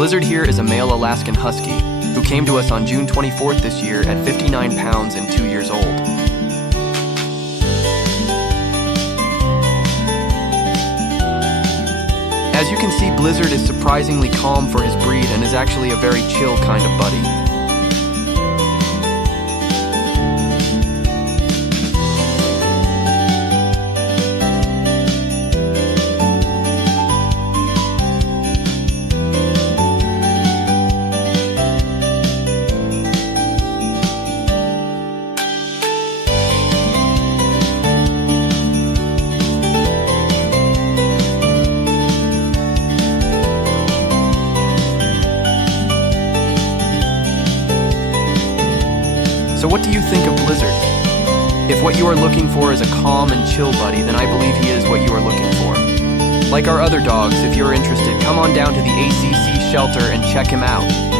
Blizzard here is a male Alaskan Husky who came to us on June 24th this year at 59 pounds and 2 years old. As you can see, Blizzard is surprisingly calm for his breed and is actually a very chill kind of buddy. So what do you think of Blizzard? If what you are looking for is a calm and chill buddy, then I believe he is what you are looking for. Like our other dogs, if you're interested, come on down to the ACC shelter and check him out.